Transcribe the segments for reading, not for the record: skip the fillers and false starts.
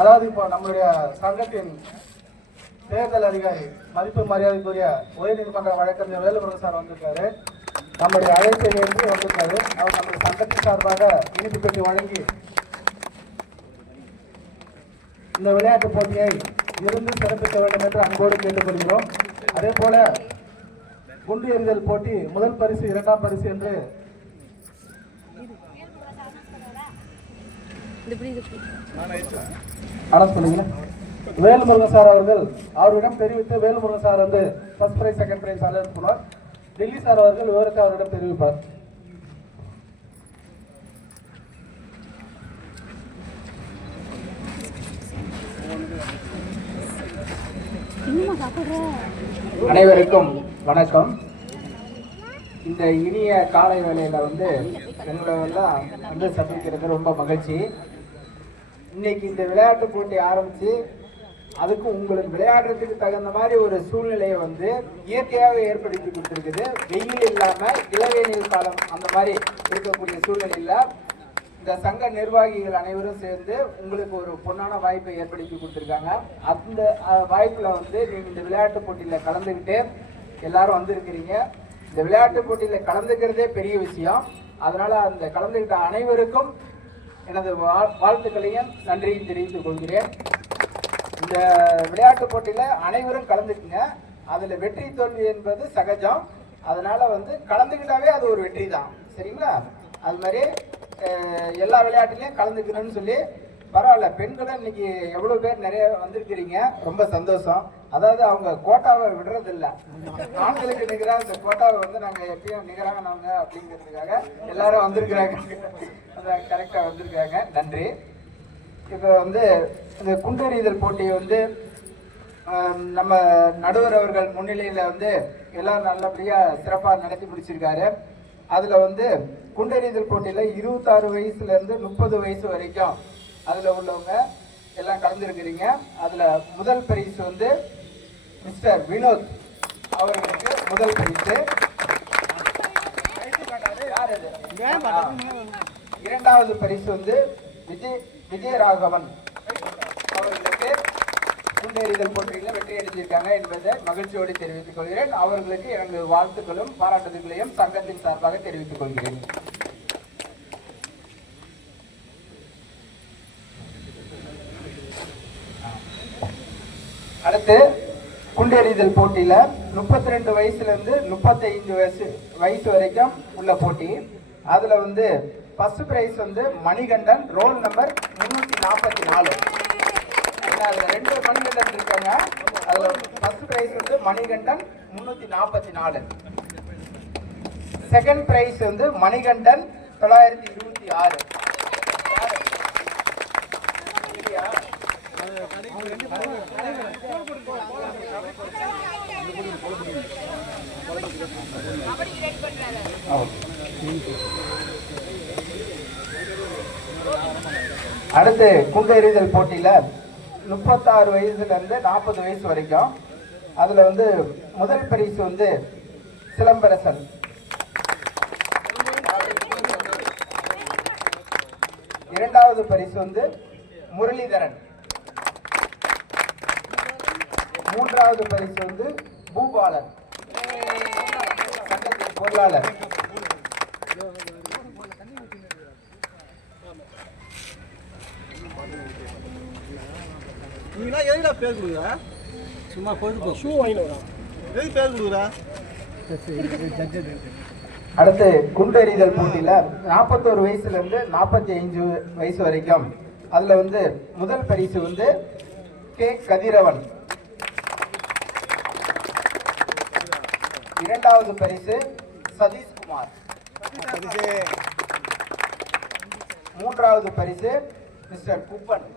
அதாவது இப்போ நம்மளுடைய சங்கத்தின் தேர்தல் அதிகாரி மதிப்பு மரியாதைக்குரிய உயர்நீதிமன்ற வழக்கறிஞர் வேலுமுருகன் சார் வந்திருக்காரு. நம்முடைய அழைப்பை ஏற்று வந்திருக்காரு. அவர் நம்முடைய சங்கத்தின் சார்பாக இனிப்பு பெட்டி வழங்கி இந்த விளையாட்டு போட்டியை இருந்து சிறப்பிக்க வேண்டும் என்று அன்போடு கேட்டுக்கொள்கிறோம். அதே போல குண்டு எறிதல் போட்டி முதல் பரிசு, இரண்டாம் பரிசு என்று வேலுமுருகன் சார் அவரிடம் தெரிவித்து வேலுமுருகன் சார் வந்து ஃபர்ஸ்ட் பிரைஸ், செகண்ட் பிரைஸ் அனுப்புவார். டெல்லி சார் அவர்கள் விவரத்தை அவரிடம் தெரிவிப்பார். அனைவருக்கும் வணக்கம். இந்த இனிய காலை வேளையில வந்து எங்களெல்லாம் வந்து சந்திக்கிறது ரொம்ப மகிழ்ச்சி. இன்னைக்கு இந்த விளையாட்டு போட்டி ஆரம்பிச்சு அதுக்கு உங்களுக்கு விளையாடுறதுக்கு தகுந்த மாதிரி ஒரு சூழ்நிலையை வந்து இயற்கையாக ஏற்படுத்தி கொடுத்துருக்குது. வெயில் இல்லாம இளவேநீர் காலம் அந்த மாதிரி இருக்கக்கூடிய சூழ்நிலையில இந்த சங்க நிர்வாகிகள் அனைவரும் சேர்ந்து உங்களுக்கு ஒரு பொன்னான வாய்ப்பை ஏற்படுத்தி கொடுத்துருக்காங்க. அந்த வாய்ப்புல வந்து நீங்க இந்த விளையாட்டு போட்டியில கலந்துக்கிட்டு எல்லாரும் வந்திருக்கிறீங்க. இந்த விளையாட்டு போட்டியில கலந்துக்கிறதே பெரிய விஷயம். அதனால அந்த கலந்துகிட்ட அனைவருக்கும் எனது வாழ்த்துக்களையும் நன்றியும் தெரிவித்துக் கொள்கிறேன். இந்த விளையாட்டு போட்டியில அனைவரும் கலந்துக்குங்க. அதுல வெற்றி தோல்வி என்பது சகஜம். அதனால வந்து கலந்துக்கிட்டாவே அது ஒரு வெற்றி தான். சரிங்களா? அது மாதிரி எல்லா விளையாட்டுலையும் கலந்துக்கணும்னு சொல்லி பரவாயில்ல. பெண்களும் இன்னைக்கு எவ்வளவு பேர் நிறைய வந்திருக்கிறீங்க, ரொம்ப சந்தோஷம். அதாவது அவங்க கோட்டாவை விடுறது இல்லை. ஆண்களுக்கு நிகராக இந்த கோட்டாவை வந்து நாங்க எப்பயும் நிகரானவங்க அப்படிங்கிறதுக்காக எல்லாரும் வந்திருக்கிறாங்க. கரெக்டா வந்திருக்காங்க. நன்றி. இப்ப வந்து இந்த குண்டெறிதல் போட்டியை வந்து நம்ம நடுவர் அவர்கள் முன்னிலையில வந்து எல்லாம் நல்லபடியா சிறப்பா நடத்தி முடிச்சிருக்காரு. அதுல வந்து குண்டெறிதல் போட்டியில 26 வயசுல இருந்து 30 வயசு வரைக்கும் அதுல உள்ளவங்க எல்லாம் கலந்துருக்கிறீங்க. அதுல முதல் பரிசு வந்து மிஸ்டர் வினோத் அவர்களுக்கு முதல் பரிசு. இரண்டாவது பரிசு வந்து விஜயராகவன் அவர்களுக்கு குண்டெறிதல் போட்டியில் வெற்றி அடைஞ்சிருக்காங்க என்பதை மகிழ்ச்சியோடு தெரிவித்துக் கொள்கிறேன். அவர்களுக்கு எனது வாழ்த்துக்களும் பாராட்டுதல்களையும் சங்கத்தின் சார்பாக தெரிவித்துக் கொள்கிறேன். அடுத்து குண்டெறிதல் போட்டியில 32 வயசுல இருந்து 35 வயசு வரைக்கும் உள்ள போட்டி. அதுல வந்து ஃபர்ஸ்ட் பிரைஸ் வந்து மணிகண்டன், ரோல் நம்பர் 344. அதுல 2 மணிகண்டன் இருக்காங்க. அதுல ஃபர்ஸ்ட் பிரைஸ் வந்து மணிகண்டன் 344. செகண்ட் பிரைஸ் வந்து மணிகண்டன் 926. அடுத்து குண்டெறிதல் போட்டியில 36 வயசுல இருந்து 40 வயசு வரைக்கும் அதுல வந்து முதல் பரிசு வந்து சிலம்பரசன், இரண்டாவது பரிசு வந்து முரளிதரன், மூன்றாவது பரிசு வந்து பூபாலன் சங்கத்தின் பொருளாளர். பேர் கொடுக்குறா சும்மா போது ஷூ வாங்கினா பேர் கொடுக்குறா. அடுத்து குண்டெறிதல் போட்டியில 41 வயசுல இருந்து 45 வயசு வரைக்கும் அதுல வந்து முதல் பரிசு வந்து கே கதிரவன், இரண்டாவது பரிசு சதீஷ்குமார், மூன்றாவது பரிசு மிஸ்டர் குப்பன்.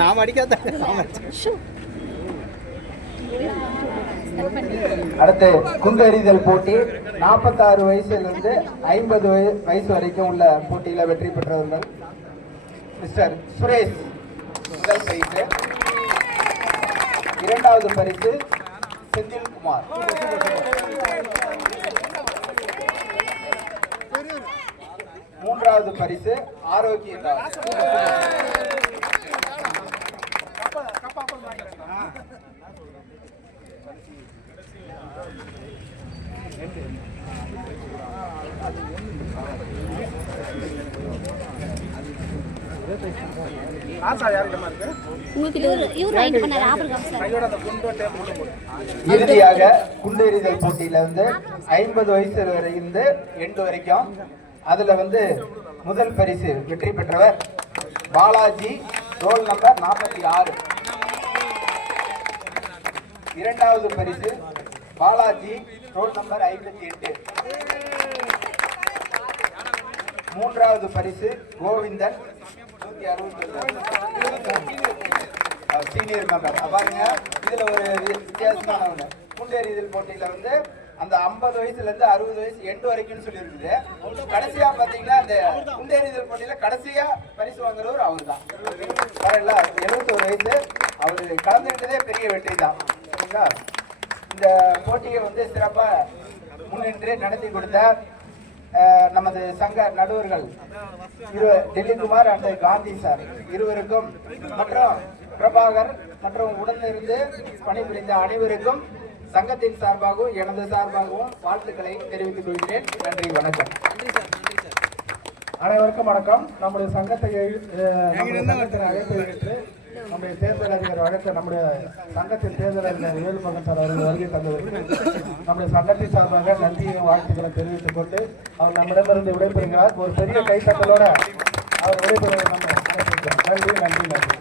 நாம் அடிக்காத. அடுத்து குண்டெறிதல் போட்டி 46 வயசுலேருந்து 50 வயசு வரைக்கும் உள்ள போட்டியில் வெற்றி பெற்றவர்கள் மிஸ்டர் சுரேஷ் முதல் பரிசு, இரண்டாவது பரிசு செந்தில்குமார், மூன்றாவது பரிசு ஆரோக்கியதாஸ், இறுதியாக குண்டெறிதல் போட்டியில வந்து 50 வயசு வரை இருந்து 8 வரைக்கும் அதுல வந்து முதல் பரிசு வெற்றி பெற்றவர் பாலாஜி, ரோல் நம்பர் 46. இரண்டாவது பரிசு பாலாஜி, ரோல் நம்பர் 58. மூன்றாவது பரிசு கோவிந்தன் 160 சீனியர் மெம்பர். பாருங்க, இதுல ஒரு வித்தியாசமான ஒண்ணு, குண்டெறிதல் போட்டியில வந்து அந்த 50 வயசுல இருந்து 60 வயசு 8 வரைக்கும் சொல்லி இருக்குது. கடைசியா பாத்தீங்கன்னா அந்த குண்டெறிதல் போட்டியில கடைசியா பரிசு வாங்குறவர் அவரு தான். 71 வயசு, அவரு கலந்துக்கிட்டதே பெரிய வெற்றி தான். சரிங்களா? இந்த போட்டியை வந்து சிறப்பா முன்னின்று நடத்தி கொடுத்த நமது சங்க நடுவர்கள் டெல்லிகுமார் அண்ட் காந்தி சார் இருவருக்கும் மற்றும் பிரபாகர் மற்றும் உடனிருந்து பணிபுரிந்த அனைவருக்கும் சங்கத்தின் சார்பாகவும் எனது சார்பாகவும் வாழ்த்துக்களை தெரிவித்துக் கொள்கிறேன். நன்றி, வணக்கம். அனைவருக்கும் வணக்கம். நம்முடைய சங்கத்தை அழைப்பு ஏற்று நம்முடைய தேர்தல் அதிகாரி வழக்க நம்முடைய சங்கத்தின் தேர்தல் அதிகாரி வேலுமகன் சார் அவர்கள் வருகை தந்தவர்கள் நம்முடைய சங்கத்தின் சார்பாக நன்றியும் வாழ்த்துக்களை தெரிவித்துக் கொண்டு அவர் நம்மிடமிருந்து விடைபெறுகிறார். ஒரு பெரிய கைத்தட்டலோட அவர் விடைபெறுவதை நம்ம நன்றி நன்றி நன்றி.